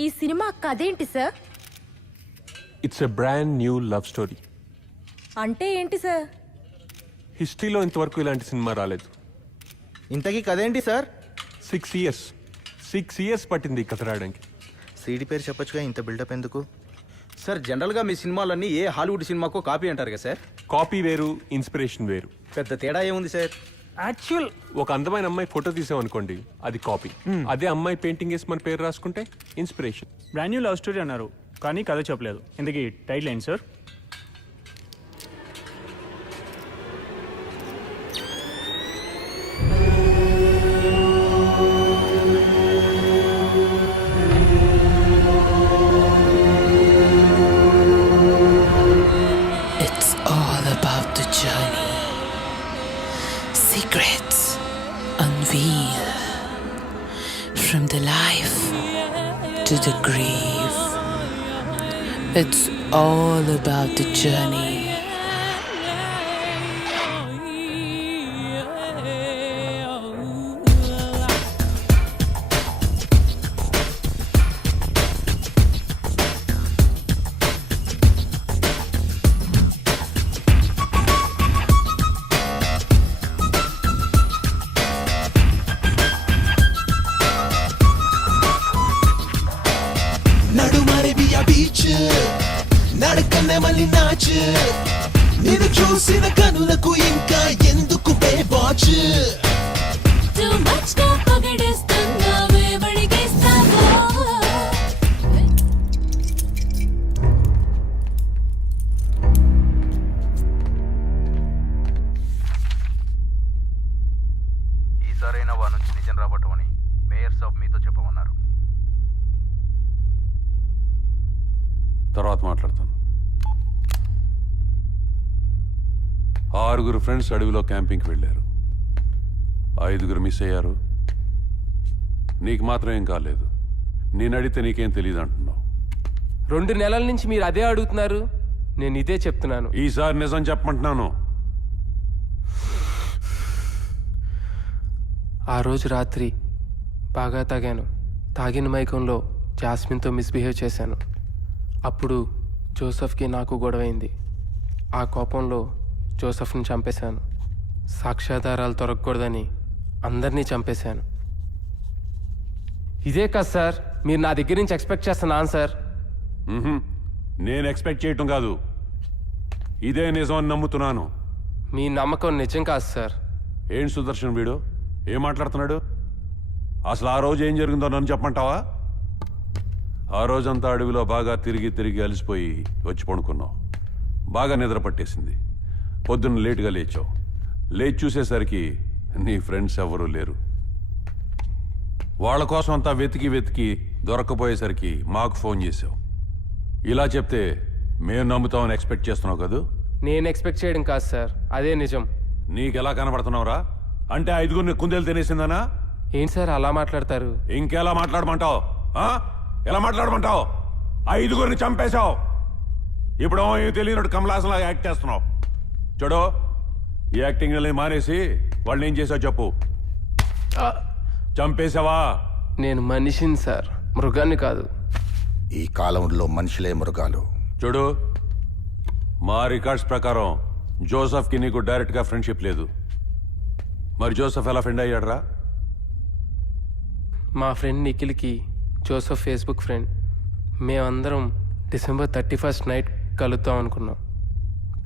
ఈ సినిమా కథేంటి sir? It's a brand new love story. అంటే ఏంటి సార్? హిస్టరీలో ఇంతవరకు ఇలాంటి సినిమా రాలేదు. ఇంతకీ కదేంటి సార్? 6 years పట్టింది ఈ కథ రాయడానికి. సీడీ పేరు చెప్పొచ్చుగా, ఇంత బిల్డప్ ఎందుకు? సార్ జనరల్గా మీ సినిమాలన్నీ ఏ హాలీవుడ్ సినిమాకో కాపీ అంటారు కదా సార్. కాపీ వేరు, ఇన్స్పిరేషన్ వేరు. పెద్ద తేడా ఏముంది సార్? యాక్చువల్ ఒక అందమైన అమ్మాయి ఫోటో తీసామనుకోండి, అది కాపీ. అదే అమ్మాయి పెయింటింగ్ వేసి మన పేరు రాసుకుంటే inspiration. Brand new love story అన్నారు కానీ కథ చెప్పలేదు. ఇందుకీ టైటిల్ ఏంటి sir? It's all about the journey. Secrets unveil from the life to the grave. It's all about the journey. నడుమరిబియా బీచ్ నడకనే మళ్ళీ నాచ్ నేను చూసిన కనులకు ఇంకా ఎందుకు వాచ్ Too much గా పొగిడేస్తున్నావే వడిగేస్తావా? ఈసారైనా వా నుంచి నిజం రాబట్టమని మేయర్ సాబ్ మీతో చెప్పమన్నారు. తర్వాత మాట్లాడతాను. 6 ఫ్రెండ్స్ అడవిలో క్యాంపింగ్కి వెళ్ళారు. 5 మిస్ అయ్యారు. నీకు మాత్రం ఏం కాలేదు. నేను అడిగితే నీకేం తెలియదు అంటున్నావు. 2 నెలల నుంచి మీరు అదే అడుగుతున్నారు. నేను ఇదే చెప్తున్నాను. ఈసారి నిజం చెప్పమంటున్నాను. ఆ రోజు రాత్రి బాగా తాగాను. తాగిన మైకంలో జాస్మిన్తో మిస్బిహేవ్ చేశాను. అప్పుడు జోసెఫ్కి నాకు గొడవైంది. ఆ కోపంలో జోసెఫ్ని చంపేశాను. సాక్ష్యాధారాలు దొరకకూడదని అందరినీ చంపేశాను. ఇదే కదా సార్ మీరు నా దగ్గర నుంచి ఎక్స్పెక్ట్ చేస్తున్న ఆన్సర్? నేను ఎక్స్పెక్ట్ చేయటం కాదు, ఇదే నిజం అని నమ్ముతున్నాను. మీ నమ్మకం నిజం కాదు సార్. ఏం సుదర్శన్ వీడు ఏం మాట్లాడుతున్నాడు? అసలు ఆ రోజు ఏం జరిగిందో నన్ను చెప్పమంటావా? ఆ రోజంతా అడవిలో బాగా తిరిగి అలసిపోయి వచ్చి పడుకున్నావు. బాగా నిద్ర పట్టేసింది. పొద్దున్న లేటుగా లేచావు. లేచి చూసేసరికి నీ ఫ్రెండ్స్ ఎవరూ లేరు. వాళ్ళ కోసం అంతా వెతికి దొరక్కపోయేసరికి మాకు ఫోన్ చేసావు. ఇలా చెప్తే మేము నమ్ముతామని ఎక్స్పెక్ట్ చేస్తున్నావు కదూ? నేను ఎక్స్పెక్ట్ చేయడం కాదు సార్, అదే నిజం. నీకెలా కనబడుతున్నావురా? అంటే 5 కుందేలు తినేసిందనా? ఏంటి సార్ అలా మాట్లాడతారు? ఇంకెలా మాట్లాడమంటావు? ఎలా మాట్లాడమంటావు? 5 చంపేశావు. ఇప్పుడు ఏం తెలియనట్టు కమలాసంలాగా యాక్ట్ చేస్తున్నావు. చూడు, ఈ యాక్టింగ్ మానేసి వాళ్ళని ఏం చేసావు చెప్పు. చంపేశావా? నేను మనిషిని సార్, మృగాన్ని కాదు. ఈ కాలంలో మనుషులే మృగాలు. చూడు, మా రికార్డ్స్ ప్రకారం జోసెఫ్కి నీకు డైరెక్ట్గా ఫ్రెండ్షిప్ లేదు. మరి జోసెఫ్ ఎలా ఫ్రెండ్ అయ్యాడరా? మా ఫ్రెండ్ నిఖిల్కి జోసెఫ్ ఫేస్బుక్ ఫ్రెండ్. మేమందరం December 31st నైట్ కలుద్దాం అనుకున్నాం.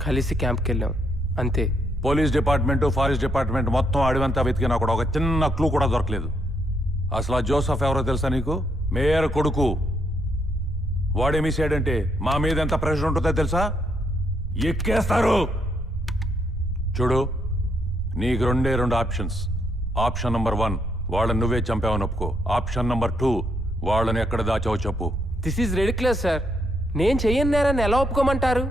కలిసి క్యాంప్కి వెళ్ళాం, అంతే. పోలీస్ డిపార్ట్మెంట్, ఫారెస్ట్ డిపార్ట్మెంట్ మొత్తం అడవంతా వెతికినా కూడా ఒక చిన్న క్లూ కూడా దొరకలేదు. అసలు ఆ జోసెఫ్ ఎవరో తెలుసా నీకు? మేయర్ కొడుకు. వాడే మిస్ అయ్యాడంటే మా మీద ఎంత ప్రెషర్ ఉంటుందో తెలుసా? ఎక్కేస్తారు. చూడు, నీకు 2 ఆప్షన్స్. ఆప్షన్ నంబర్ 1 వాళ్ళని నువ్వే చంపావని ఒప్పుకో. ఆప్షన్ నంబర్ 2 వాళ్ళని ఎక్కడ దాచావో చెప్పు. This is ridiculous sir. నేను చెయ్యను నేరని ఎలా ఒప్పుకోమంటారు?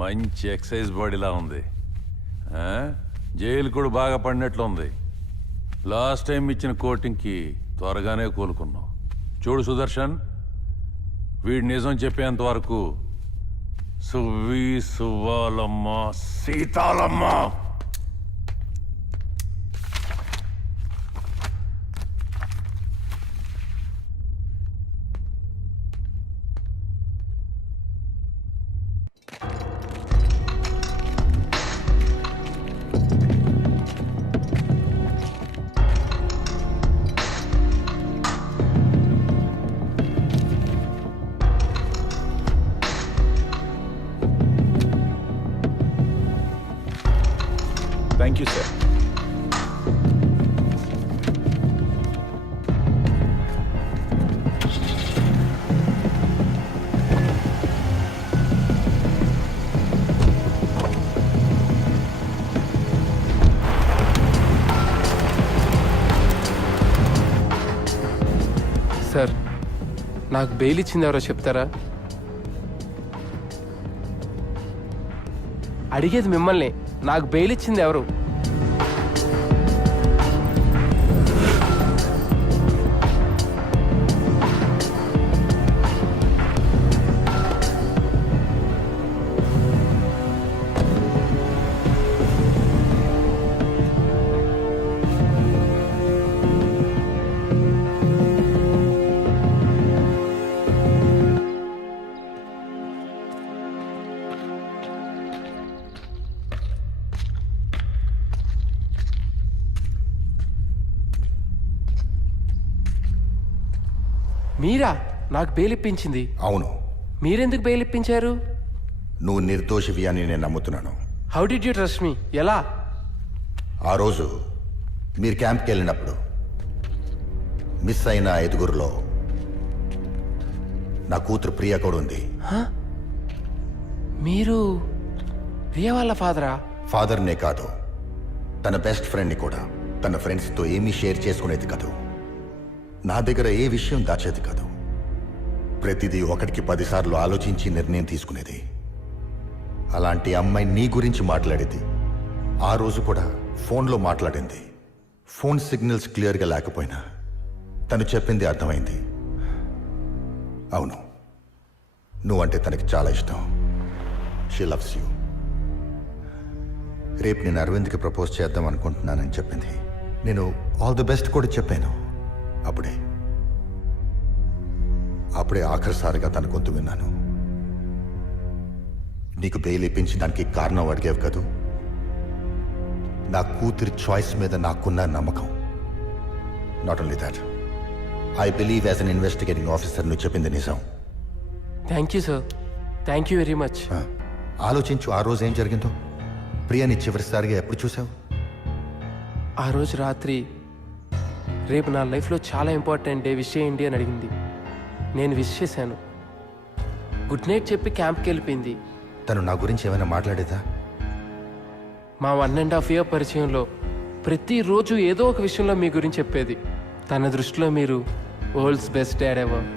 మంచి ఎక్సైజ్ బాడీలా ఉంది. జైలు కూడా బాగా పడినట్లు ఉంది. లాస్ట్ టైం ఇచ్చిన కోటింగ్కి త్వరగానే కోలుకున్నాం. చూడు సుదర్శన్, వీడు నిజం చెప్పేంత వరకు సువ్వి సువ్వాలమ్మ సీతాలమ్మ. Thank you sir. సార్ నాకు బెయిల్ ఇచ్చింది ఎవరో చెప్తారా? అడిగేది మిమ్మల్ని, నాకు బెయిల్ ఇచ్చింది ఎవరు? మీరా నాకు బెయిల్ ఇప్పించింది? అవును, మీరెందుకు బెయిల్ ఇప్పించారు? నువ్వు నిర్దోషివి అని నేను నమ్ముతున్నాను. How did you trust me? ఎలా? ఆ రోజు మీరు క్యాంప్కి వెళ్ళినప్పుడు మిస్ అయిన 5గురిలో నా కూతురు ప్రియ కూడా ఉంది. మీరు ప్రియ వాళ్ళ ఫాదరా? ఫాదర్నే కాదు, తన బెస్ట్ ఫ్రెండ్ని కూడా. తన ఫ్రెండ్స్తో ఏమీ షేర్ చేసుకునేది కాదు, నా దగ్గర ఏ విషయం దాచేది కాదు. ప్రతిదీ 1కి 10 సార్లు ఆలోచించి నిర్ణయం తీసుకునేది. అలాంటి అమ్మాయి నీ గురించి మాట్లాడేది. ఆ రోజు కూడా ఫోన్లో మాట్లాడింది. ఫోన్ సిగ్నల్స్ క్లియర్గా లేకపోయినా తను చెప్పింది అర్థమైంది. అవును, నువ్వంటే తనకి చాలా ఇష్టం. She loves you. రేపు నేను అరవింద్కి ప్రపోజ్ చేద్దాం అనుకుంటున్నానని చెప్పింది. నేను ఆల్ ది బెస్ట్ కూడా చెప్పాను. అప్పుడే ఆఖరిసారిగా తన గొంతు విన్నాను. నీకు బెయిల్ ఇప్పించడానికి కారణం అడిగేవి కదూ. నా కూతురి చాయిస్ మీద నాకున్న నమ్మకం. Not only that, I believe as an investigating officer నువ్వు చెప్పింది నిజం. Thank you sir, thank you very much. ఆలోచించు, ఆ రోజు ఏం జరిగిందో. ప్రియాని చివరిసారిగా ఎప్పుడు చూసావు? ఆ రోజు రాత్రి, రేపు నా లైఫ్లో చాలా ఇంపార్టెంట్ డే, విష్ చేయండి అని అడిగింది. నేను విష్ చేశాను. గుడ్ నైట్ చెప్పి క్యాంప్కి వెళ్ళిపోయింది. తను నా గురించి ఏమైనా మాట్లాడేదా? మా 1.5 year పరిచయంలో ప్రతిరోజు ఏదో ఒక విషయంలో మీ గురించి చెప్పేది. తన దృష్టిలో మీరు world's best dad ever.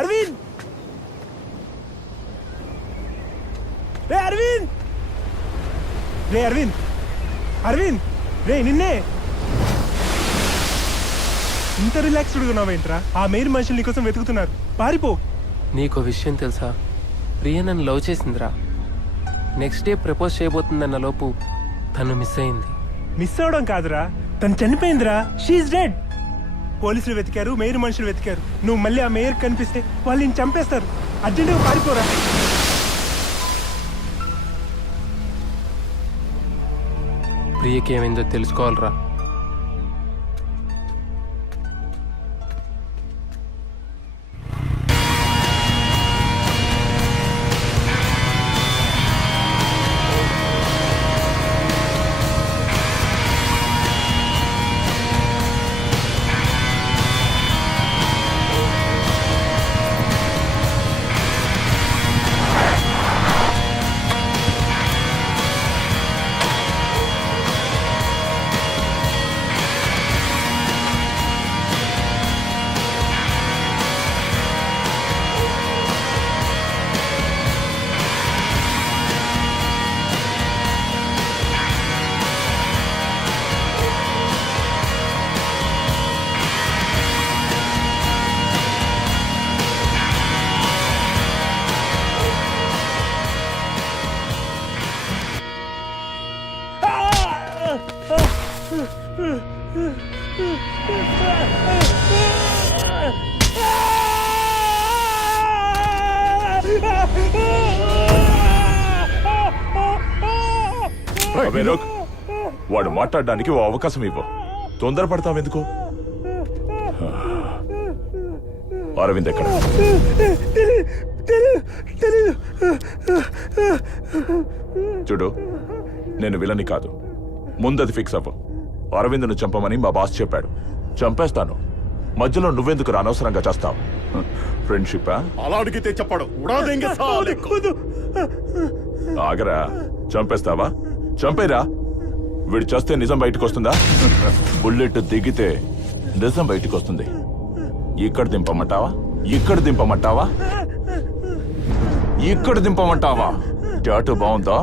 Aravind! రే అరవింద్! రే అరవింద్! అరవింద్! రే నిన్నే! ఇంత రిలాక్స్డ్గా ఉన్నావేంట్రా? ఆ మెయిన్ మనుషులు నీకోసం వెతుకుతున్నారు, పారిపో. నీకో విషయం తెలుసా? ప్రియ నన్ను లవ్ చేసిందిరా. నెక్స్ట్ డే ప్రపోజ్ చేయబోతుందన్న లోపు తను మిస్ అయింది. మిస్ అవడం కాదురా, తను చనిపోయిందిరా. She dead. పోలీసులు వెతికారు, మేయర్ మనుషులు వెతికారు. నువ్వు మళ్ళీ ఆ మేయర్ కనిపిస్తే వాళ్ళు నేను చంపేస్తారు. అర్జెంటుగా పారిపోరా. ప్రియకి ఏమైందో తెలుసుకోవాలరా. అభినవ్, వాడు మాట్లాడడానికి ఓ అవకాశం ఇవ్వు. తొందరపడతావెందుకు? అరవింద్ ఎక్కడ? చూడు, నేను విలని కాదు, ముందది ఫిక్స్ అవ్వు. అరవింద్ను చంపమని మా బాస్ చెప్పాడు. చంపేస్తాను. మధ్యలో నువ్వెందుకు అనవసరంగా చేస్తావు? ఫ్రెండ్షిప్ అలా అడిగితే చెప్పడు. ఆగరా, చంపేస్తావా? చంపేరా. వీడు చేస్తే నిజం బయటకు వస్తుందా? బుల్లెట్ దిగితే నిజం బయటకు వస్తుంది. ఇక్కడ దింపమంటావా? ఇక్కడ దింపమంటావా? ఇక్కడ దింపమంటావా? టాటూ బాగుందా?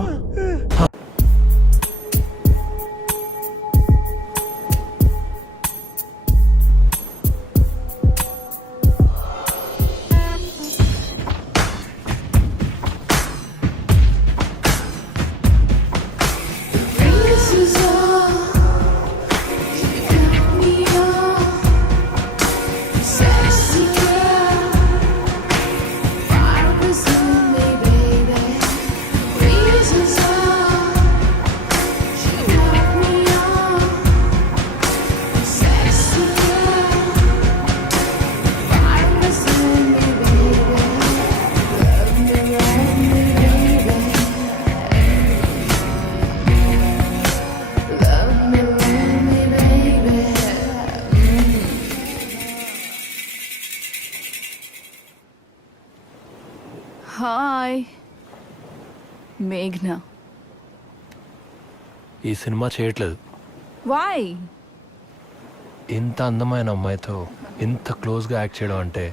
హాయ్ మేఘ్నా. ఈ సినిమా చేయట్లేదు. వై? ఇంత అందమైన అమ్మాయితో ఇంత క్లోజ్గా యాక్ట్ చేయడం అంటే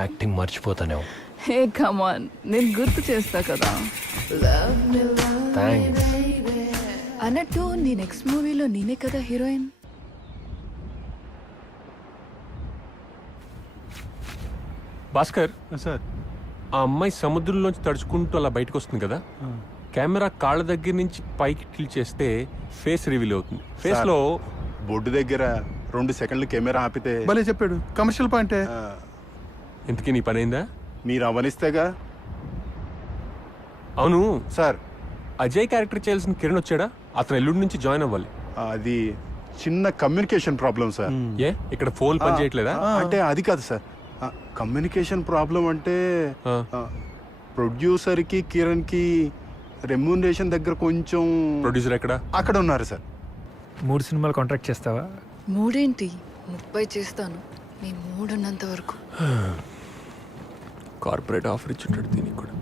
యాక్టింగ్ మర్చిపోతానేమో. హే కమాన్, నేను గుర్తు చేస్తా కదా. థ్యాంక్స్. అన్నట్టు నీ నెక్స్ట్ మూవీలో నేనే కదా హీరోయిన్. భాస్కర్ సార్, ఆ అమ్మాయి సముద్రంలోంచి తడుచుకుంటూ అలా బయటకు వస్తుంది కదా, కెమెరా కాళ్ళ దగ్గర నుంచి పైకి టిల్ చేస్తే ఫేస్ రివీల్ అవుతుంది. ఫేస్ లో బొడ్డు దగ్గర 2 సెకండ్లు కెమెరా ఆపితే భలే చెప్పాడు. కమర్షియల్ పాయింటే. ఇంతకీ నీ పని అయిందా? మీరు అవనిస్తేగా. అవును సార్, అజయ్ క్యారెక్టర్ చేయాల్సిన కిరణ్ వచ్చాడా? అతను ఎల్లుండి నుంచి జాయిన్ అవ్వాలి. అది చిన్న కమ్యూనికేషన్ ప్రాబ్లం సార్. ఏ ఇక్కడ ఫోన్ పని చేయట్లేదా? అంటే అది కాదు సార్. కమ్యూనికేషన్ ప్రాబ్లం అంటే ప్రొడ్యూసర్ కి కిరణ్ కి రెమ్యూనరేషన్ దగ్గర కొంచెం. ప్రొడ్యూసర్ ఎక్కడ? అక్కడ ఉన్నారు సార్. 3 సినిమాలు కాంట్రాక్ట్ చేస్తావా? 3 ఏంటి, 30 చేస్తాను, నీ మూడున్నంత వరకు. కార్పొరేట్ ఆఫర్ ఇచ్చుంటాడు దీనికి కూడా.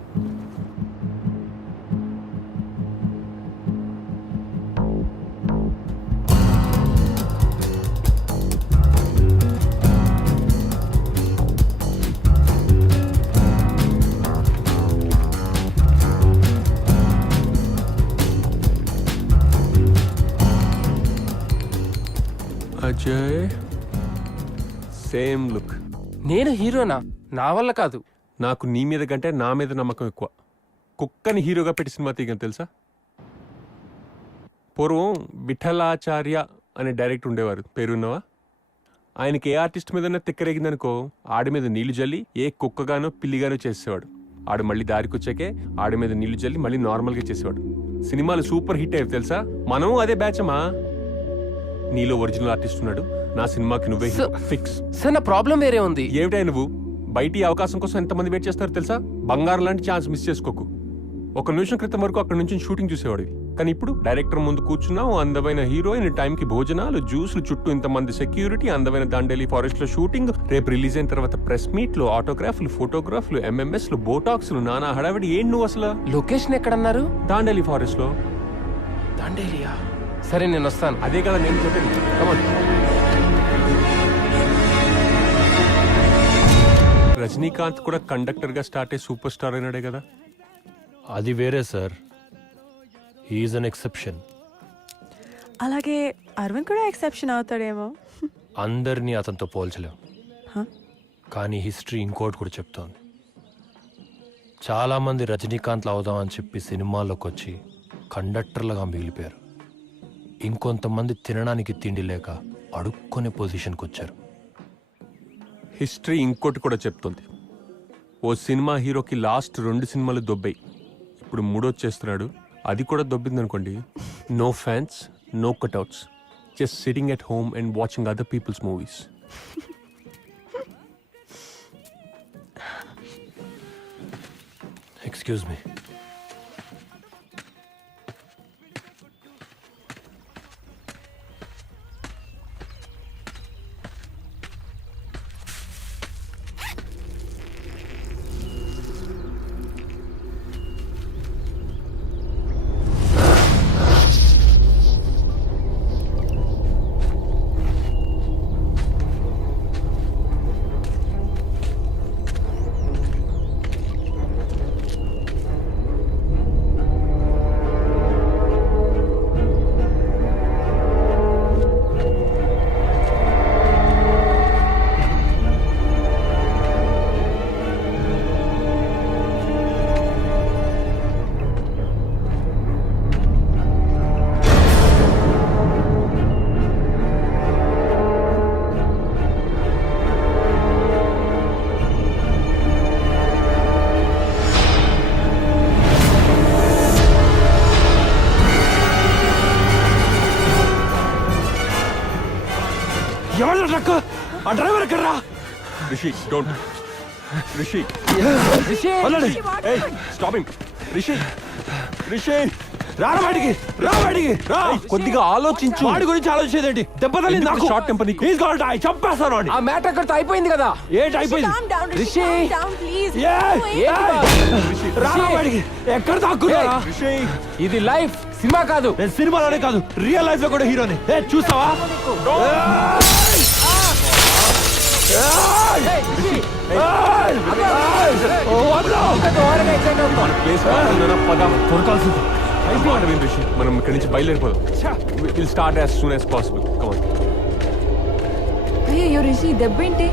Ajay same look. నేను హీరోనా? నా వల్ల కాదు. నాకు నీ మీద కంటే నా మీద నమ్మకం ఎక్కువ. కుక్కని హీరోగా పెట్టి సినిమా తీయగలను తెలుసా? పూర్వం విఠలాచార్య అనే డైరెక్టర్ ఉండేవారు, పేరున్నవా? ఆయనకి ఏ ఆర్టిస్ట్ మీద తిక్కరేగిందనుకో ఆడి మీద నీళ్లు జల్లి ఏ కుక్కగానో పిల్లిగానో చేసేవాడు. ఆడు మళ్ళీ దారికి వచ్చాకే ఆడి మీద నీళ్లు జల్లి మళ్ళీ నార్మల్గా చేసేవాడు. సినిమాలు సూపర్ హిట్ అయ్యేవి తెలుసా? మనం అదే బ్యాచమా. నీలో ఒరిజినల్ ఆర్టిస్ట్ ఉన్నాడు, నా సినిమాకి నువ్వే ఫిక్స్. సార్, నా ప్రాబ్లం వేరే ఉంది. ఏమిటా నువ్వు? బయట ఈ అవకాశం కోసం ఎంతమంది వెయిట్ చేస్తారో తెలుసా? బంగారం లాంటి ఛాన్స్ మిస్ చేసుకోకు. 1 నిమిషం క్రితం వరకు అక్కడ నుంచి షూటింగ్ చూసేవాడివి, కానీ ఇప్పుడు డైరెక్టర్ ముందు కూర్చున్నావు, అందమైన హీరోయిన్, టైంకి భోజనాలు, జ్యూస్లు, చుట్టూ ఇంతమంది సెక్యూరిటీ, అందమైన దాండేలి ఫారెస్ట్ లో షూటింగ్, రేపు రిలీజ్ అయిన తర్వాత ప్రెస్ మీట్లు, ఆటోగ్రాఫ్లు, ఫోటోగ్రాఫ్లు, ఎంఎంఎస్లు, బోటాక్స్లు, నానా హడావిడి. ఏం నువ్వు అసలు? లొకేషన్ ఎక్కడన్నారు? దాండేలి ఫారెస్ట్ లో. దాండేలియా? సరే, నేను వస్తాను. అదే కదా నేను చెప్పేది. Come on. రజనీకాంత్ కూడా కండక్టర్ గా స్టార్ట్ అయ్యి సూపర్ స్టార్ అయినాడే కదా. అది వేరే సార్. He's an exception. అలాగే అరవింద్ కూడా ఎక్సెప్షన్ అవుతాడేమో. అందరినీ అతనితో పోల్చలేం. కానీ హిస్టరీ ఇంకోటి కూడా చెప్తోంది. చాలామంది రజనీకాంత్లు అవుదామని చెప్పి సినిమాల్లోకి వచ్చి కండక్టర్లుగా మిగిలిపోయారు. ఇంకొంతమంది తినడానికి తిండి లేక అడుక్కునే పొజిషన్కి వచ్చారు. హిస్టరీ ఇంకోటి కూడా చెప్తుంది. ఓ సినిమా హీరోకి లాస్ట్ 2 సినిమాలు దొబ్బాయి, ఇప్పుడు 3 చేస్తున్నాడు, అది కూడా దొబ్బిందనుకోండి. No fans, no cutouts, just sitting at home and watching other people's movies. Excuse me. ఎవరు ట్రక్? ఆ డ్రైవర్ ఎక్కడ్రా? రిషి, డోంట్. రిషి, వదలండి. ఏయ్, స్టాప్ హిమ్. రిషి, రిషి, రారా బయటికి, రా బయటికి, రా. కొద్దిగా ఆలోచించు. వాడి గురించి ఆలోచించేదేంటి? దెబ్బ తగిలింది నాకు. షార్ట్ టెంపర్ నీకు. He's gonna die. చంపేస్తాను వాడిని. ఆ మ్యాటర్ అక్కడితో అయిపోయింది కదా. ఏంటి అయిపోయింది? రిషి, రారా బయటికి. ఎక్కడ దాక్కున్నారా? ఇది లైఫ్, సినిమా కాదు. నేను సినిమాలోనే కాదు, రియల్ లైఫ్ లో కూడా హీరోని. చూస్తావా? మనం ఇక్కడి నుంచి బయలుదేరిపోదాం. Will start as soon as possible. Come on. అయ్యో రిషి, దెబ్బేంటి?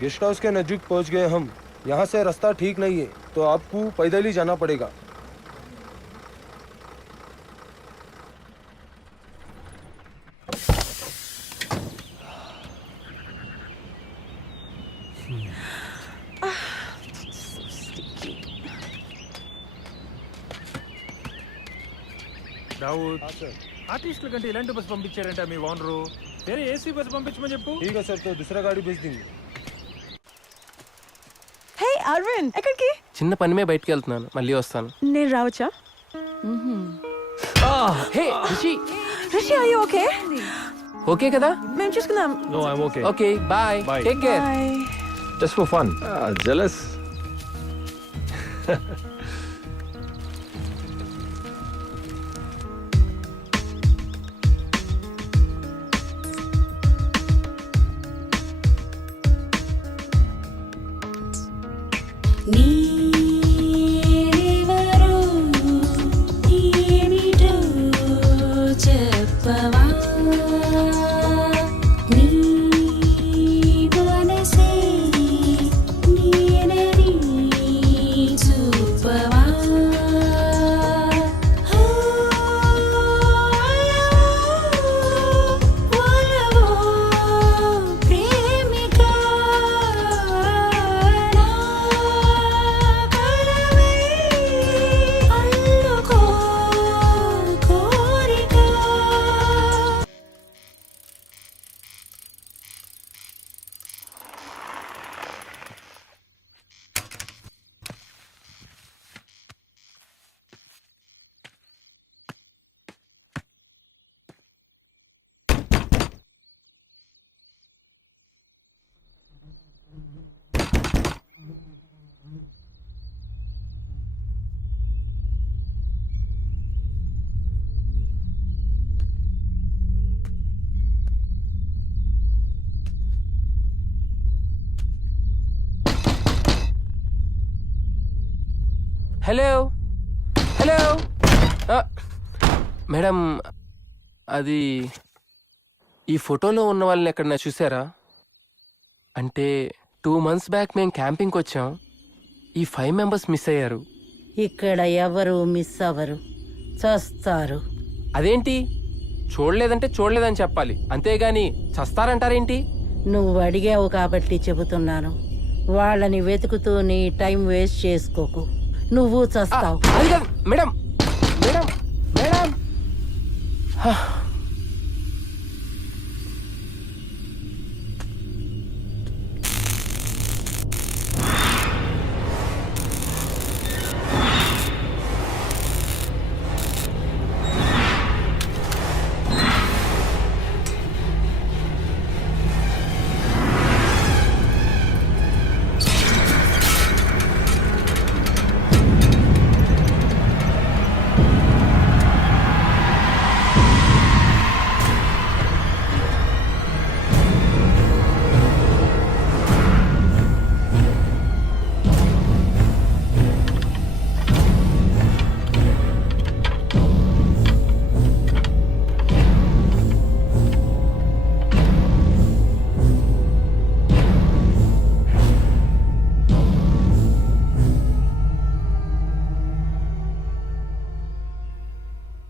गेस्ट हाउस के नजदीक पहुंच गए हम। यहाँ से रास्ता ठीक नहीं है तो आपको पैदल ही जाना पड़ेगा। దావుద్, ఆర్టిస్టుల కంటే ఇలాంటి బస్సు పంపించారంట మీ ఓనరు. వేరే ఏసీ బస్సు పంపించమని చెప్పు. ठीक है सर, तो दूसरा गाड़ी भेज देंगे। హే అరవింద్, ఎక్కడికి? చిన్న పని మీద బయటికి వెళ్తున్నాను, మళ్ళీ వస్తాను. నేను రావచ్చా? Hey Rishi. Rishi, are you okay? Okay కదా? మేము చూసుకుందాం. No, I'm okay. Okay, bye. Take care. Bye. Just for fun. Jealous? చెప్పవా నీ మనసే నేనని చూపవా హలో హలో మేడం, అది ఈ ఫోటోలో ఉన్న వాళ్ళని ఎక్కడన్నా చూసారా? అంటే 2 months బ్యాక్ మేము క్యాంపింగ్కి వచ్చాం. ఈ 5 members మిస్ అయ్యారు. ఇక్కడ ఎవరు మిస్ అవ్వరు, చస్తారు. అదేంటి? చూడలేదంటే చూడలేదని చెప్పాలి, అంతేగాని చస్తారంటారేంటి? నువ్వు అడిగావు కాబట్టి చెబుతున్నాను. వాళ్ళని వెతుకుతూ నీ టైం వేస్ట్ చేసుకోకు, నువ్వు చస్తావు. అది కాదు madam, madam, madam.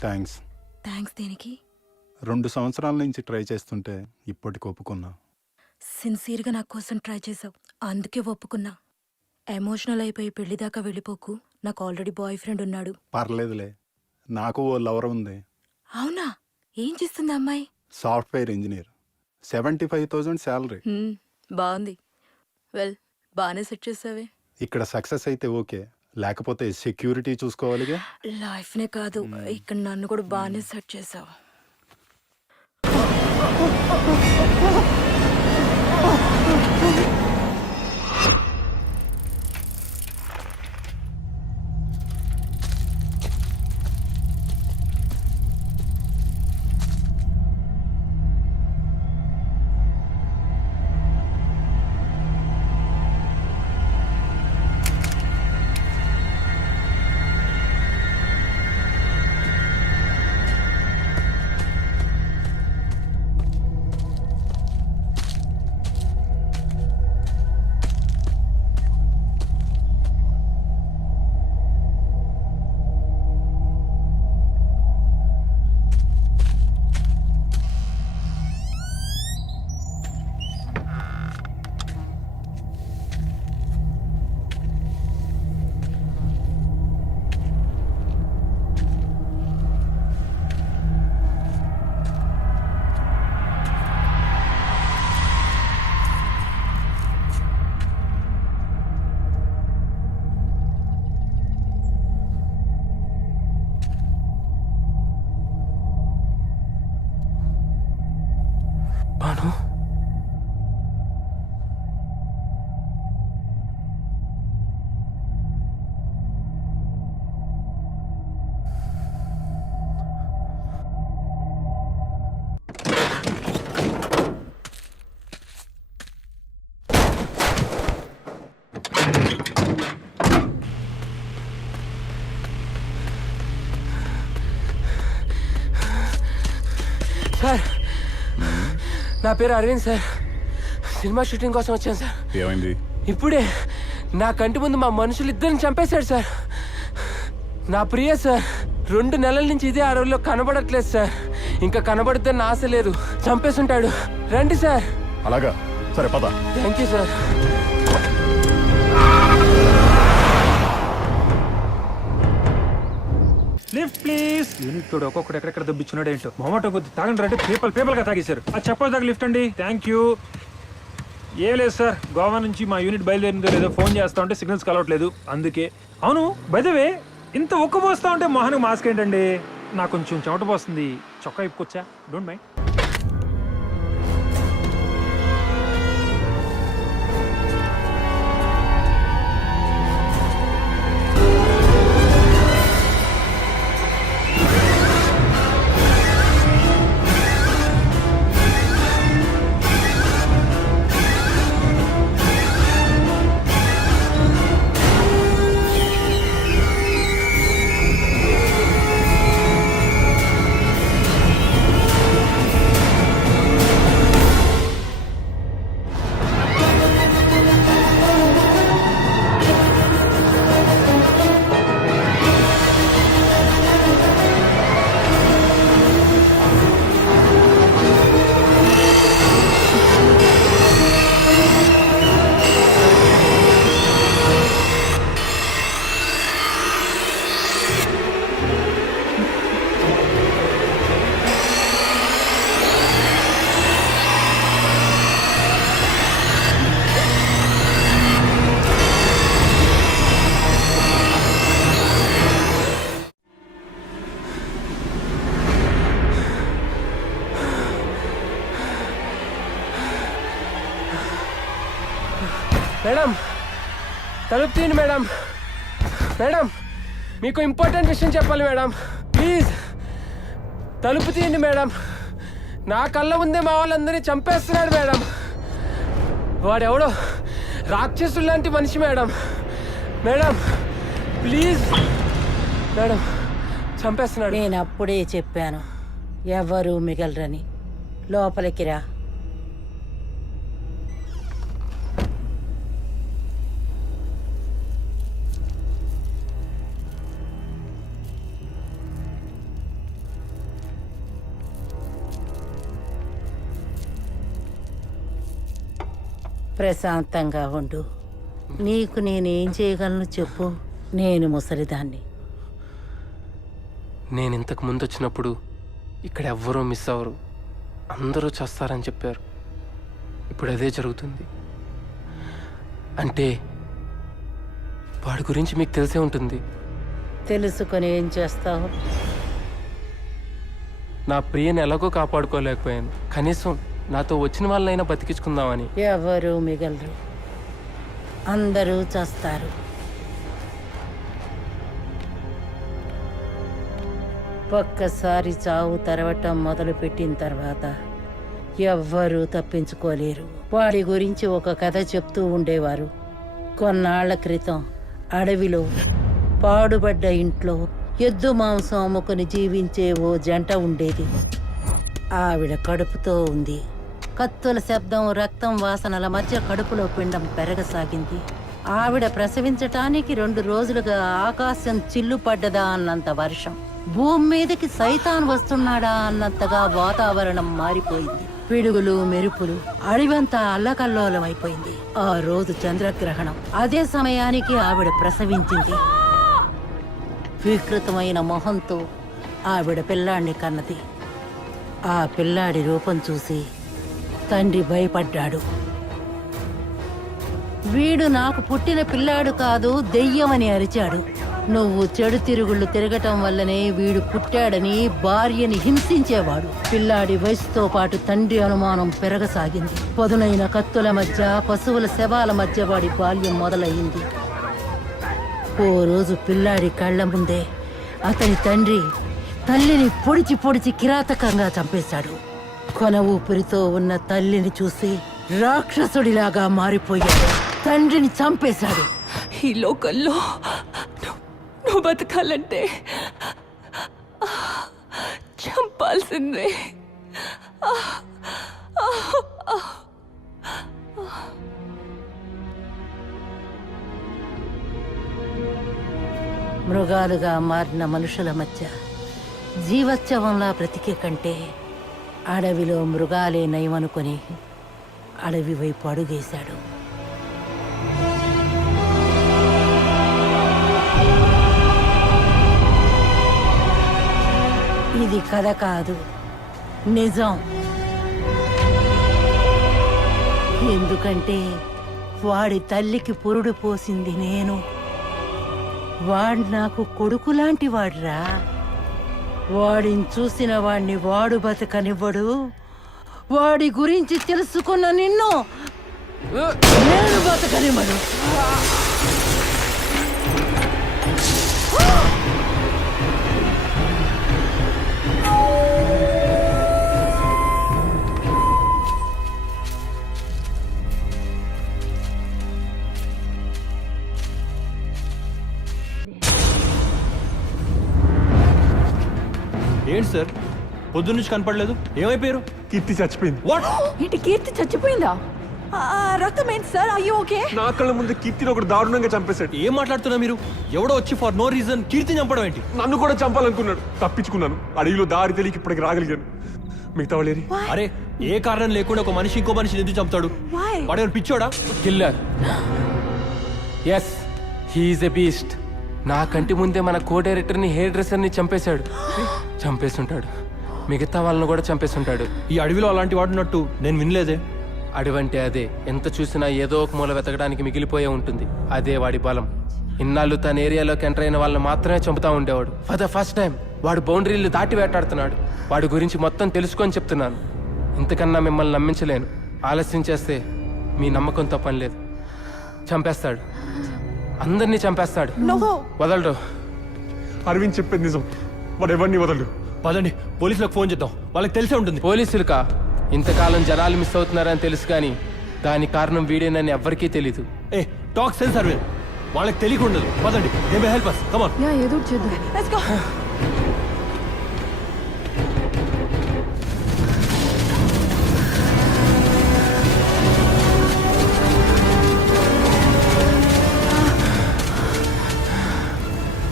Thanks. Thanks దేనికి? 2 సంవత్సరాల నుంచి ట్రై చేస్తుంటే ఇప్పటికి ఒప్పుకున్నా. సిన్సియర్గా నా కోసం ట్రై చేసావు, అందుకే ఒప్పుకున్నా. ఎమోషనల్ అయిపోయి పెళ్లి దాకా వెళ్ళిపోకు. నాకు ఆల్రెడీ బాయ్ ఫ్రెండ్ ఉన్నాడు. పర్లేదులే, నాకు ఓ లవర్ ఉంది. అవునా? ఏం చేస్తుంది అమ్మాయి? Software engineer, 75,000 salary. బాగుంది. వెల్, బాగానే సెట్ చేసావే. ఇక్కడ సక్సెస్ అయితే ఓకే, లేకపోతే సెక్యూరిటీ చూసుకోవాలిగా. లైఫ్నే కాదు, ఇక్కడ నన్ను కూడా బాగానే సెట్ చేసావు. భాను, సార్, నా పేరు అరవింద్ సార్. సినిమా షూటింగ్ కోసం వచ్చాను సార్. ఏమైంది? ఇప్పుడే నా కంటి ముందు మా మనుషులు ఇద్దరిని చంపేశాడు సార్. నా ప్రియ సార్ 2 నెలల నుంచి ఇదే అడవిలో కనబడట్లేదు సార్. ఇంకా కనబడితే ఆశ లేదు, చంపేసుంటాడు. రండి సార్. అలాగా, సరే పద. Thank you sir. Lift please. Unit తోడు ఒక్కొక్కటి ఎక్కడెక్కడ దబ్బిచ్చున్నాడు ఏంటో. మొహమాటం కొద్ది తాగండి రండి. పేపర్గా తాగేశారు. అది చెప్పదు దాకా లిఫ్ట్ అండి. Thank you. ఏం లేదు సార్, గోవా నుంచి మా యూనిట్ బయలుదేరిందో లేదో ఫోన్ చేస్తా ఉంటే సిగ్నల్స్ కలవట్లేదు, అందుకే. అవును, బై ద వే, ఇంత ఒక్క పోస్తా ఉంటే మొహానికి మాస్క్ ఏంటండి? నాకు కొంచెం చెమట పోస్తుంది, చొక్కా ఇప్పుకొచ్చా? Don't mind. మేడం తలుపు తీయండి మేడం. మేడం మీకు ఇంపార్టెంట్ విషయం చెప్పాలి మేడం. ప్లీజ్ తలుపు తీయండి మేడం. నా కళ్ళ ముందే మా వాళ్ళందరినీ చంపేస్తున్నాడు మేడం. వాడెవడో రాక్షసుడు లాంటి మనిషి మేడం. మేడం ప్లీజ్ మేడం చంపేస్తున్నాడు. నేను అప్పుడే చెప్పాను ఎవరు మిగలరని. లోపలికి రా. ప్రశాంతంగా ఉండు. నీకు నేనేం చేయగలను చెప్పు. నేను ముసలిదాన్ని. నేను ఇంతకు ముందు వచ్చినప్పుడు ఇక్కడ ఎవ్వరూ మిస్ అవ్వరు, అందరూ చేస్తారని చెప్పారు. ఇప్పుడు అదే జరుగుతుంది. అంటే వాడి గురించి మీకు తెలిసే ఉంటుంది. తెలుసుకొని ఏం చేస్తావు? నా ప్రియని ఎలాగో కాపాడుకోలేకపోయాను. కనీసం నాతో వచ్చిన వాళ్ళనైనా బతికించుకుందామని. ఎవరు మిగలరు, అందరూ చేస్తారు. ఒక్కసారి చావు తరవటం మొదలుపెట్టిన తర్వాత ఎవ్వరూ తప్పించుకోలేరు. వాడి గురించి ఒక కథ చెప్తూ ఉండేవారు. కొన్నాళ్ల క్రితం అడవిలో పాడుబడ్డ ఇంట్లో ఎద్దు మాంసం అమ్ముకుని జీవించే ఓ జంట ఉండేది. ఆవిడ కడుపుతో ఉంది. కత్తుల శబ్దం, రక్తం వాసనల మధ్య కడుపులో పిండం పెరగసాగింది. ఆవిడ ప్రసవించటానికి 2 రోజులుగా ఆకాశం చిల్లుపడ్డదా అన్నంత వర్షం, భూమి మీదకి సైతాన్ వస్తున్నాడా అన్నంతగా వాతావరణం మారిపోయింది. పిడుగులు, మెరుపులు, అడివంతా అల్లకల్లోలమైపోయింది. ఆ రోజు చంద్రగ్రహణం. అదే సమయానికి ఆవిడ ప్రసవించింది. వికృతమైన మొహంతో ఆవిడ పిల్లాడిని కన్నది. ఆ పిల్లాడి రూపం చూసి తండ్రి భయపడ్డాడు. వీడు నాకు పుట్టిన పిల్లాడు కాదు, దెయ్యమని అరిచాడు. నువ్వు చెడు తిరుగుళ్ళు తిరగటం వల్లనే వీడు పుట్టాడని భార్యని హింసించేవాడు. పిల్లాడి వయసుతో పాటు తండ్రి అనుమానం పెరగసాగింది. పదునైన కత్తుల మధ్య, పశువుల శవాల మధ్య వాడి బాల్యం మొదలయ్యింది. ఓ రోజు పిల్లాడి కళ్ళ ముందే అతని తండ్రి తల్లిని పొడిచి పొడిచి కిరాతకంగా చంపేశాడు. కొన ఊపిరితో ఉన్న తల్లిని చూసి రాక్షసుడిలాగా మారిపోయాడు. తండ్రిని చంపేశాడు. ఈ లోకల్లో నువ్వు బతకాలంటే చంపాల్సిందే. మృగాలుగా మారిన మనుషుల మధ్య జీవోత్సవంలా బ్రతికే కంటే అడవిలో మృగాలే నయమనుకొని అడవి వైపు అడుగేశాడు. ఇది కథ కాదు, నిజం. ఎందుకంటే వాడి తల్లికి పురుడు పోసింది నేను. వాడు నాకు కొడుకులాంటి వాడ్రా. వాడిని చూసిన వాడిని వాడు బతకనివ్వడు. వాడి గురించి తెలుసుకున్న నిన్ను నేను బతకనివ్వడు. ఏంటి సార్ పొద్దున్న నుంచి కనపడలేదు? ఏమైపోయారు? కీర్తి చచ్చిపోయింది. వాట్? ఏంటి కీర్తి చచ్చిపోయిందా? రక్తం ఏంటి సార్? అయ్యో ఓకే. నా కళ్ళ ముందు కీర్తిని ఒకటి దారుణంగా చంపేశాడు. ఏం మాట్లాడుతున్నా మీరు? ఎవడో వచ్చి ఫర్ నో రీజన్ కీర్తిని చంపడం ఏంటి? నన్ను కూడా చంపాలనుకున్నాడు. తప్పించుకున్నాను. అడవిలో దారి తెలియక ఇప్పటికి రాగలిగాను. మిగతా వాళ్ళేరి? అరే ఏ కారణం లేకుండా ఒక మనిషి ఇంకో మనిషిని ఎందుకు చంపుతాడు? వాడేమైనా పిచ్చోడా? Killer. Yes, he's a beast. నా కంటి ముందే మన కో డైరెక్టర్ని, హెయిర్ డ్రెస్సర్ని చంపేశాడు. చంపేస్తుంటాడు. మిగతా వాళ్ళని కూడా చంపేస్తుంటాడు. ఈ అడవిలో అలాంటి వాడున్నట్టు నేను వినలేదే. అడవంటే అదే. ఎంత చూసినా ఏదో ఒక మూల వెతకడానికి మిగిలిపోయే ఉంటుంది. అదే వాడి బలం. ఇన్నాళ్ళు తన ఏరియాలోకి ఎంటర్ అయిన వాళ్ళని మాత్రమే చంపుతా ఉండేవాడు. ఫర్ ద ఫస్ట్ టైం వాడు బౌండరీలు దాటి వేటాడుతున్నాడు. వాడి గురించి మొత్తం తెలుసుకొని చెప్తున్నాను. ఇంతకన్నా మిమ్మల్ని నమ్మించలేను. ఆలస్యం చేస్తే మీ నమ్మకంతో పని లేదు. చంపేస్తాడు, అందరినీ చంపేస్తాడు. వదలడు. అరవింద్ చెప్పేది నిజం, వాడు ఎవరిని వదలడు. పదండి పోలీసులకు ఫోన్ చేద్దాం, వాళ్ళకి తెలిసే ఉంటుంది. పోలీసులుకా? ఇంతకాలం జనాలు మిస్ అవుతున్నారని తెలుసు కానీ దాని కారణం వీడేనని ఎవ్వరికీ తెలీదు. ఏ టాక్ సెన్స్ అరవింద్, వాళ్ళకి తెలియకుండదు. పదండి, they may help us. Come on. Yeah ఏదో ఒకటి చేద్దాం. Let's go.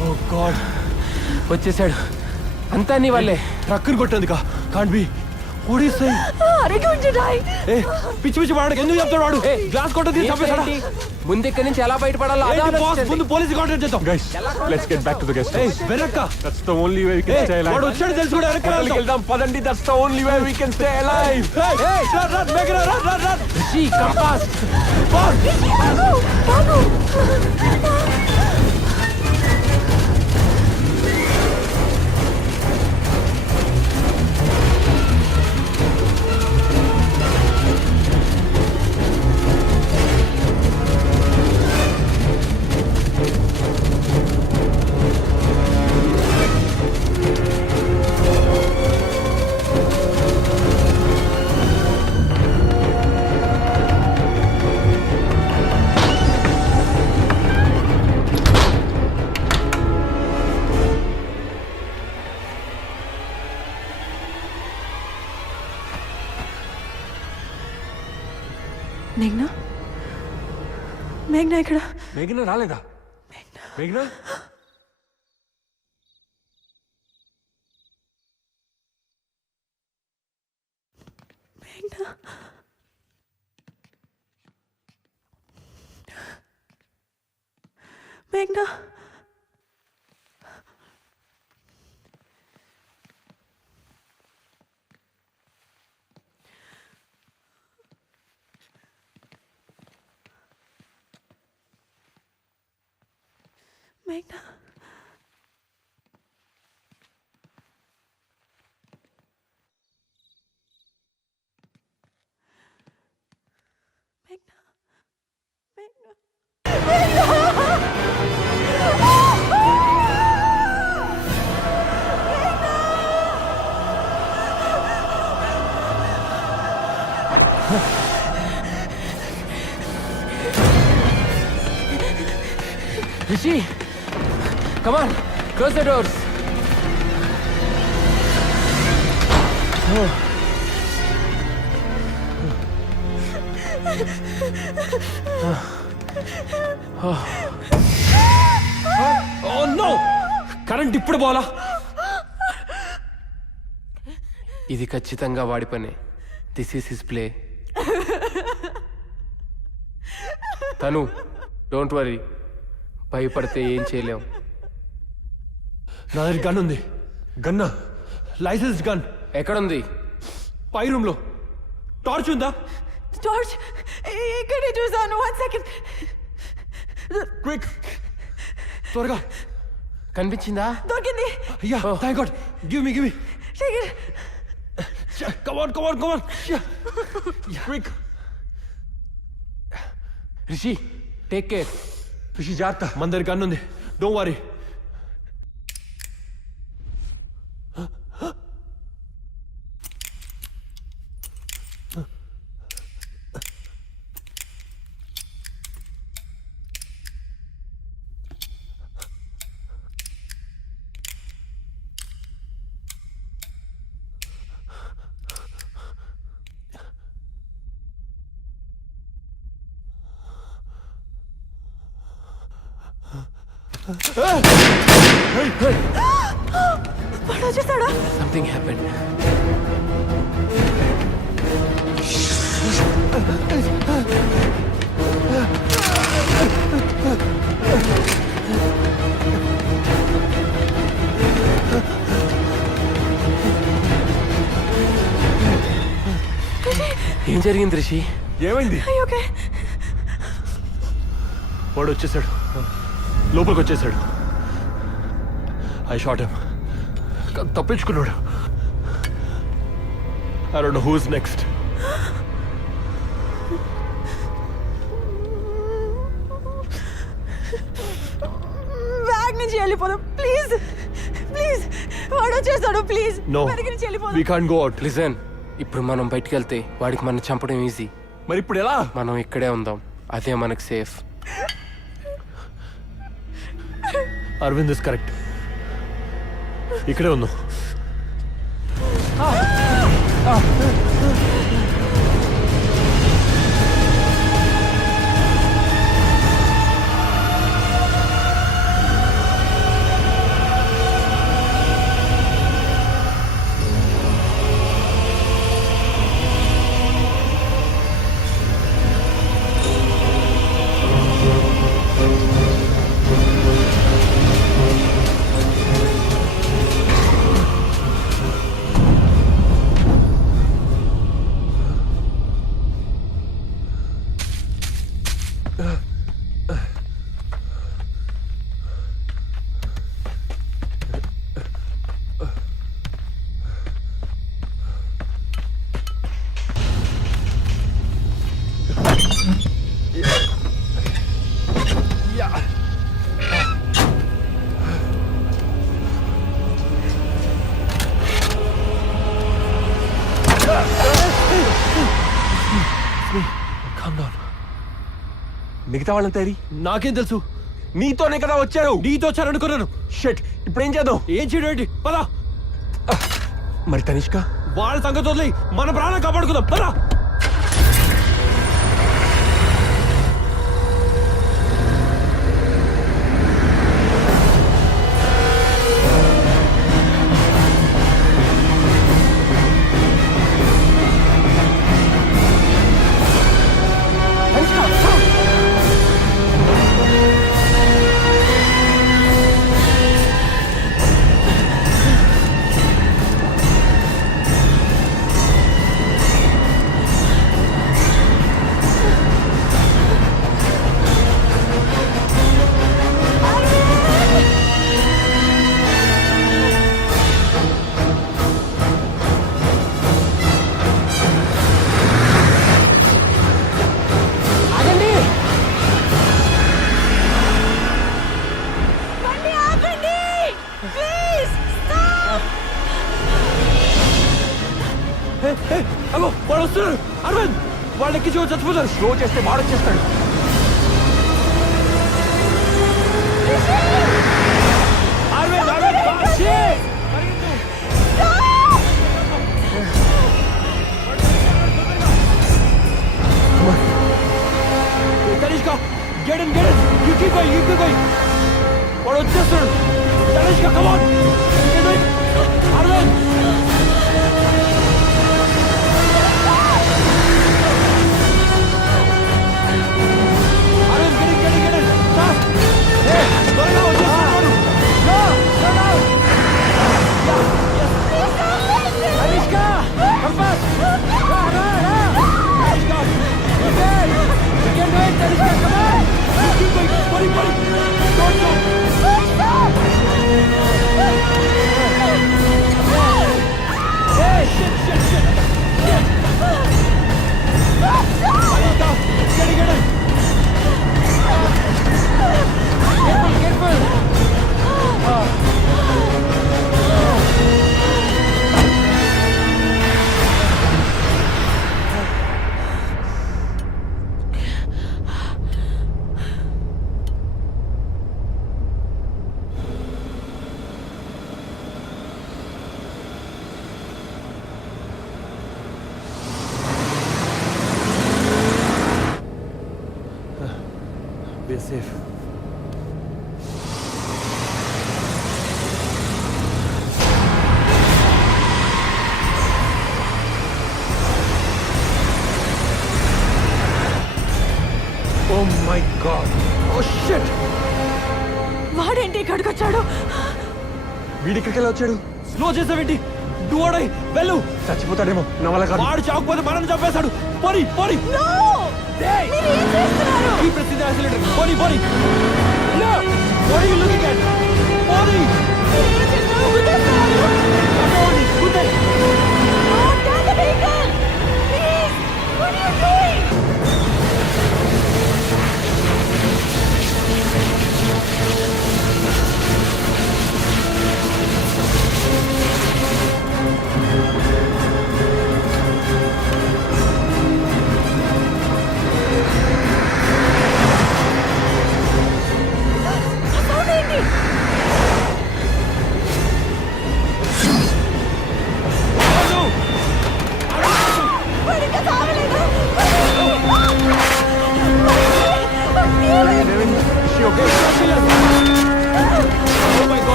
ఓ గాడ్, వచ్చేసాడు. అంతా నీ వల్లే. ట్రక్కుని కొట్టేందుకా? Can't be. What is saying? Are you going to die? ఏ పిచ్చి పిచ్చి వాడికి ఎందుకు చెప్తాడు వాడు? గ్లాస్ కొట్టది చంపేశాడా? ముందు ఇక్కడి నుంచి ఎలా బయటపడాలో అదే ఏంటి బాస్, ఆలోచించండి. ముందు పోలీస్ కాంటాక్ట్ చేద్దాం. Guys let's get back to the guest A house. వెనక్క. That's the only way we can stay alive. వాడు వచ్చాడు తెలుసు కూడా వెనక్కి వెళ్దాం పదండి. That's the only way we can stay alive. Run run మేఘనా, run run run. Rishi, come fast. Boss మేఘ్నా, మేఘ్నా ఇక్కడ. మేఘన రాలేదా? మేఘన మేఘ్నా, మేఘ్నా. మేఘ్నా. మేఘ్నా. మేఘ్నా. Rishi, come on, close the doors. Oh no, current ఇప్పుడు పోలా. ఇది ఖచ్చితంగా వాడి పనే. This is his play. తను డోంట్ వరీ, భయపడితే ఏం చేయలేం. నా దగ్గర గన్ ఉంది. గన్నా? Licence gun. ఎక్కడుంది? పై రూమ్ లో. టార్చ్ ఉందా? టార్చ్ ఇక్కడే చూసాను. 1 సెకండ్. క్విక్, త్వరగా. కనిపించిందా? దొరికింది. Yeah, thank God. Give me Take it. Come on come on. Quick. Rishi, take care. Rishi జాగ్రత్త. మన దగ్గర గన్ ఉంది, డోంట్ వరీ. వాడు వచ్చేసాడా? Something happened. ఏం జరిగింది రిషి? ఏమైంది? ఓకే. వాడు వచ్చేసాడు, లోపలికి వచ్చేసాడు. I shot him. తప్పించుకున్నాడు. I don't know who is next. ఇక్కడి నుంచి వెళ్ళిపోదాం ప్లీజ్ ప్లీజ్ వాడు వచ్చేస్తాడు ప్లీజ్ నో ఇక్కడి నుంచి వెళ్ళిపోదాం we can't go out. Listen, ఇప్పుడు మనం బయటికి వెళ్తే వాడికి మనం చంపడం ఈజీ. మరి ఇప్పుడు ఎలా? మనం ఇక్కడే ఉందాం, అదే మనకు సేఫ్. Arvind is correct. ఇక్కడే ఉందాం. మిగతా వాళ్ళంతా ఏరి? నాకేం తెలుసు? నీతోనే కదా వచ్చారు. నీతో వచ్చారనుకున్నాను. షట్, ఇప్పుడు ఏం చేద్దాం? ఏం చేయడం ఏంటి? పదా. మరి తనిష్క? వాళ్ళ సంగతి వదిలేయ్, మన ప్రాణం కాపాడుకుందాం. పదా. అగో వాడు వస్తున్నాడు. అరవింద్, వాళ్ళు ఎక్కించి చచ్చిపోతారు. స్లో చేస్తే వాడు వచ్చేస్తాడు. Arvind, Tanishq, get in. You keep going. వాడు వచ్చేస్తాడు. Tanishq, come on. Arvind, Be safe. oh my god. Oh shit. వాడేంటి ఇక్కడికి వచ్చాడు? వీడి ఇక్కడికి ఎలా వచ్చాడు? స్లో చేసావేంటి? డూడై వెళ్ళు. చచ్చిపోతాడేమో. నా వల్ల కాదు. వాడు చావకపోతే మనల్ని చంపేశాడు. పోరి. No! మీరు ఏం చేస్తున్నారు? ఈ ప్రసిద్ధ accelerator. Pori. No! What are you looking at? పోరి. మీరు ఏం చేస్తున్నారు? గుద్దేస్తున్నారు. గుద్దే. Oh, get the vehicle! Please! What are you doing?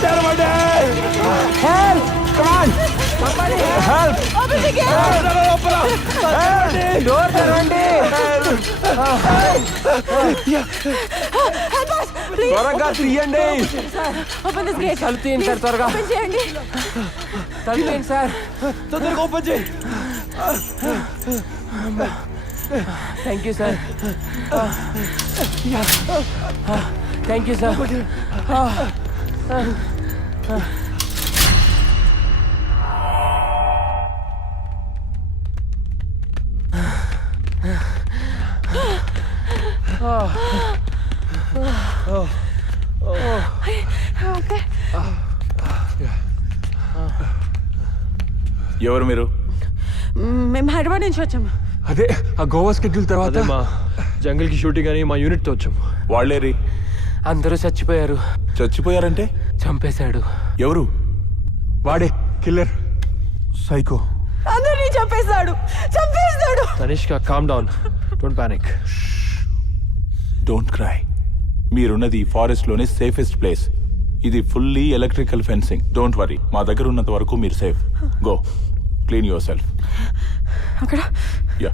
తెరవండి హెల్ప్ కమాన్ హెల్ప్ డోర్ తెరవండి త్వరగా తీయండి తలుపు తీయండి సార్ త్వరగా తలుపు తీయండి సార్ తొందరగా ఓపెన్ చేయి thank you sir thank you sir ఎవరు మీరు? మేము హైదరాబాద్ నుంచి వచ్చాము. అదే ఆ గోవా స్కెడ్యూల్ తర్వాత మా జంగిల్ కి షూటింగ్ అని మా యూనిట్ తో వచ్చాం. వాళ్ళేరి? అందరూ చచ్చిపోయారు. చచ్చిపోయారంటే? చంపేశాడు. ఎవరు? వాడే కిల్లర్ సైకో. అందరినీ చంపేస్తాడు. Tanishka calm down, don't panic. Don't cry. మీరున్నది ఫారెస్ట్ లోనే సేఫెస్ట్ ప్లేస్. ఇది fully electrical fencing. Don't worry, మా దగ్గర ఉన్నంత వరకు మీరు safe. Go clean yourself. అక్కడ యా.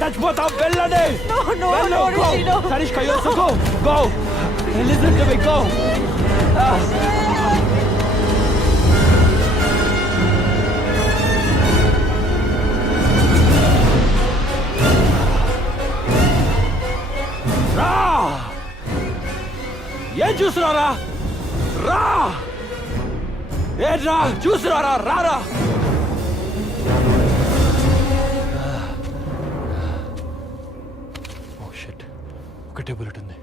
చచ్చిపోతాం వెళ్ళండి సరిష్క యోసుకు go listen to me go రా ఏం చూస్తున్నారా రా ఏంట్రా చూస్తున్నారా రారా ఒకటే బుల్లెట్ ఉంది.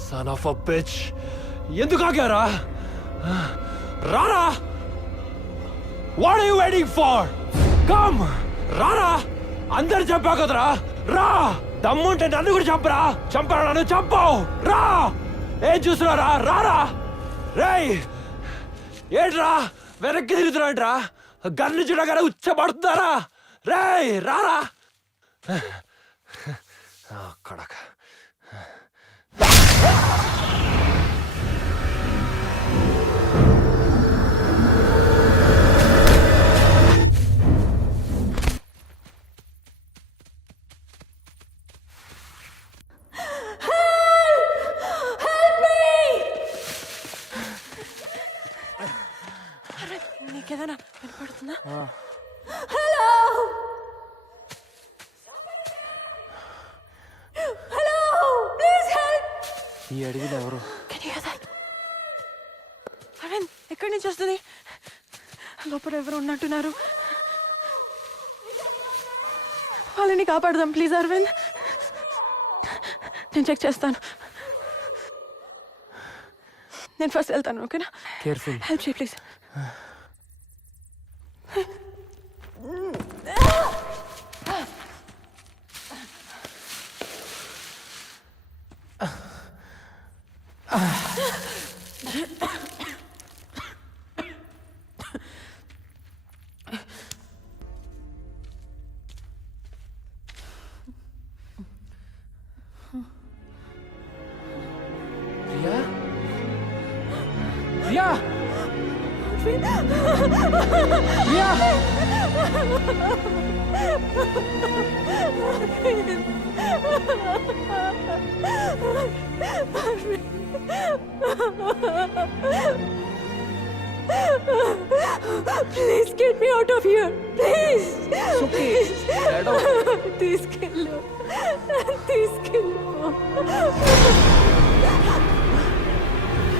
సన్ ఆఫ్ అ బిచ్, ఎందుకు ఆగారా రారా what are you waiting for come రారా అందరు చంపా కదరా రా దమ్ముంటే నన్ను కూడా చంపరా చంపరా నన్ను చంపావు రా ఏం చూస్తున్నారా రారా రేయ్ ఏంట్రా వెనక్కి తిరుగుతున్నాంట్రా గన్ను చూడగానే ఉచ్చబడుతున్నారా రేయ్ రారా కడక నీకేదైనా వినపడుతుందా హలో హలో ప్లీజ్ హెల్ప్ ఈ అడవిలో ఎవరు? అరవింద్ ఎక్కడి నుంచి వస్తుంది లోపల ఎవరు ఉన్నట్టున్నారు వాళ్ళని కాపాడదాం ప్లీజ్ అరవింద్ నేను చెక్ చేస్తాను నేను ఫస్ట్ వెళ్తాను ఓకేనా కేర్ఫుల్ హెల్ప్ చేయి please Riya Riya Please get me out of here. Please. It's okay. తీసుకెళ్ళు తీసుకెళ్ళు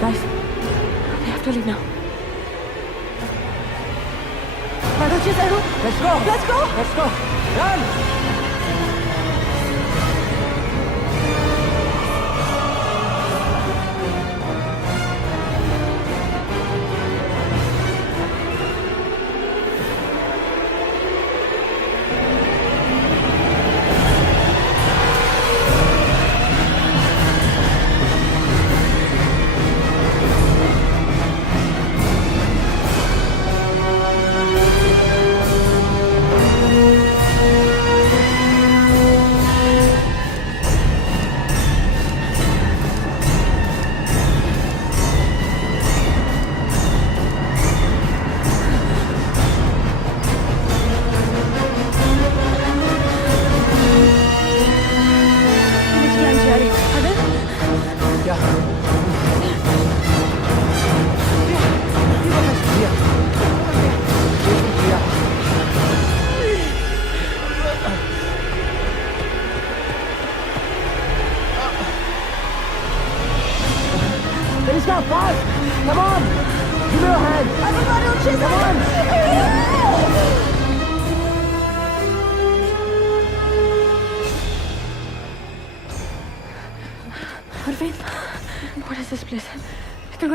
Guys, we have to leave now. వాడు వచ్చేసాడు. Let's go. Let's go. Let's go. Run.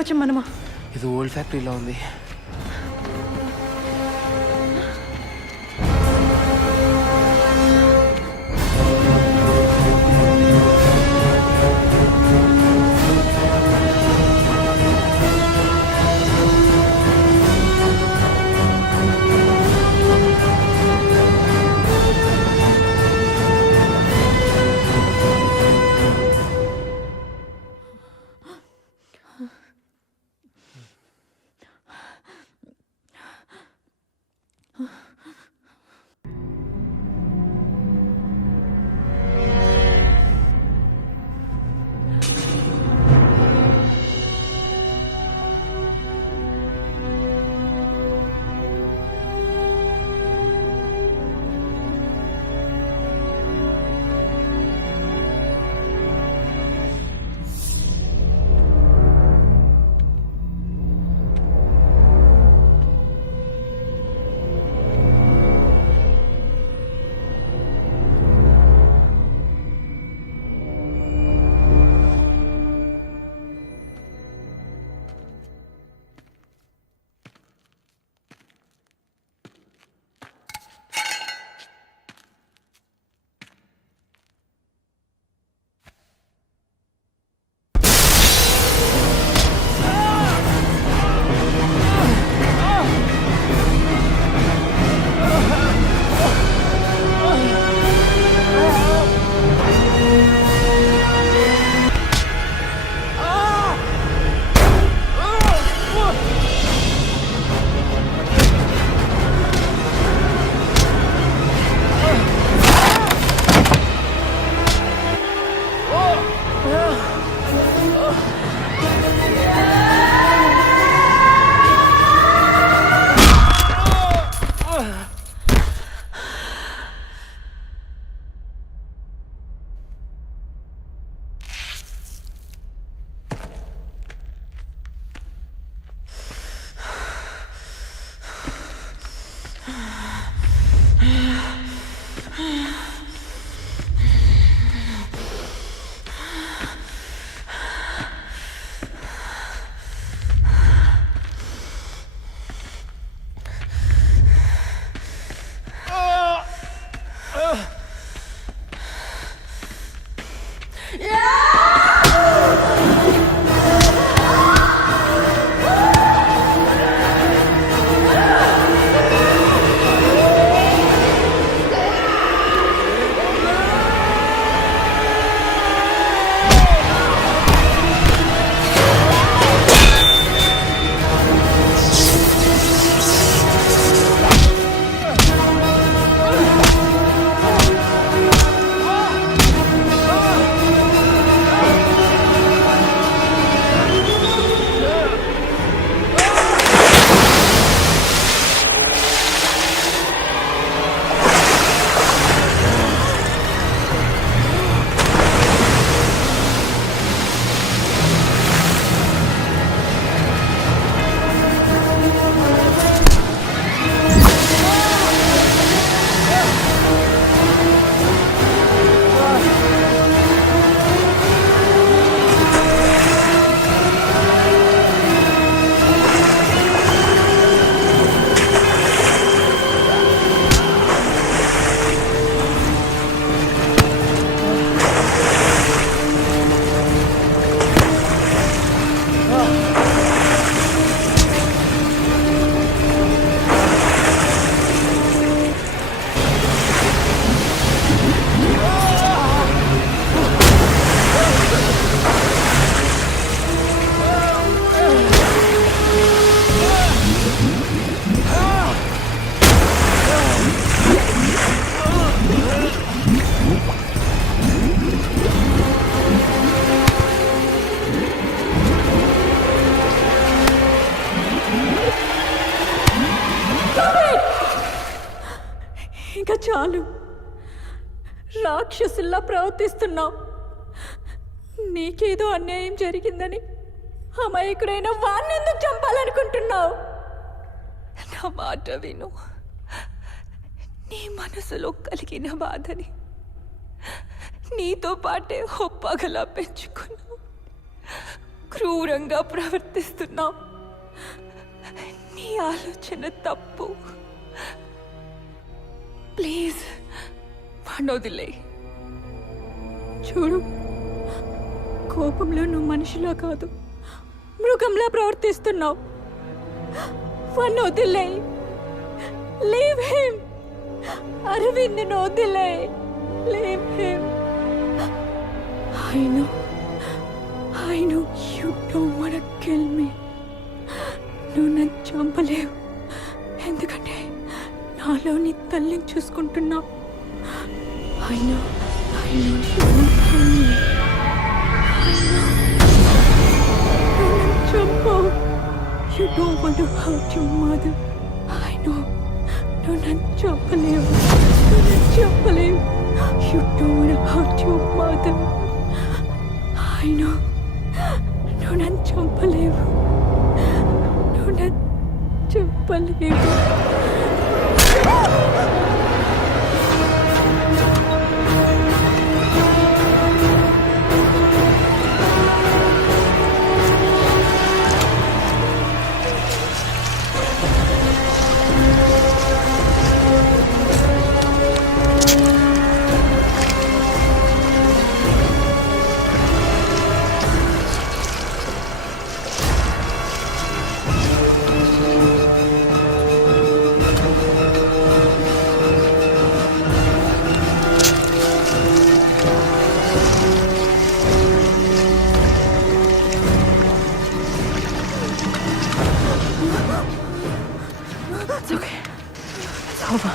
కొంచెం మనమా. ఇది ఓల్డ్ ఫ్యాక్టరీలో ఉంది. ఇంకా చాలు. రాక్షసుల్లా ప్రవర్తిస్తున్నావు. నీకేదో అన్యాయం జరిగిందని అమాయకుడైన వాణ్ణి ఎందుకు చంపాలనుకుంటున్నావు? నా మాట విను. నీ మనసులో కలిగిన బాధని నీతో పాటే ఒప్పగలా పెంచుకున్నావు. క్రూరంగా ప్రవర్తిస్తున్నావు. నీ ఆలోచన తప్పు. ప్లీజ్ వదిలే. చూడు, కోపంలో నువ్వు మనిషిలా కాదు, మృగంలా ప్రవర్తిస్తున్నావు. వదిలే. Leave him. అరవింద్ వదిలే. Leave him. I know you don't want to kill me. నువ్వు నన్ను చంపలేవు, ఎందుకంటే నాలో నీ తల్లిని చూసుకుంటున్నావు. I know you won't kill me. నువ్వు నన్ను చంపవు. You don't want to hurt your mother. I know. నువ్వు నన్ను చంపలేవు. You don't want to hurt your mother. I know. నువ్వు నన్ను చంపలేవు. It's okay. It's over.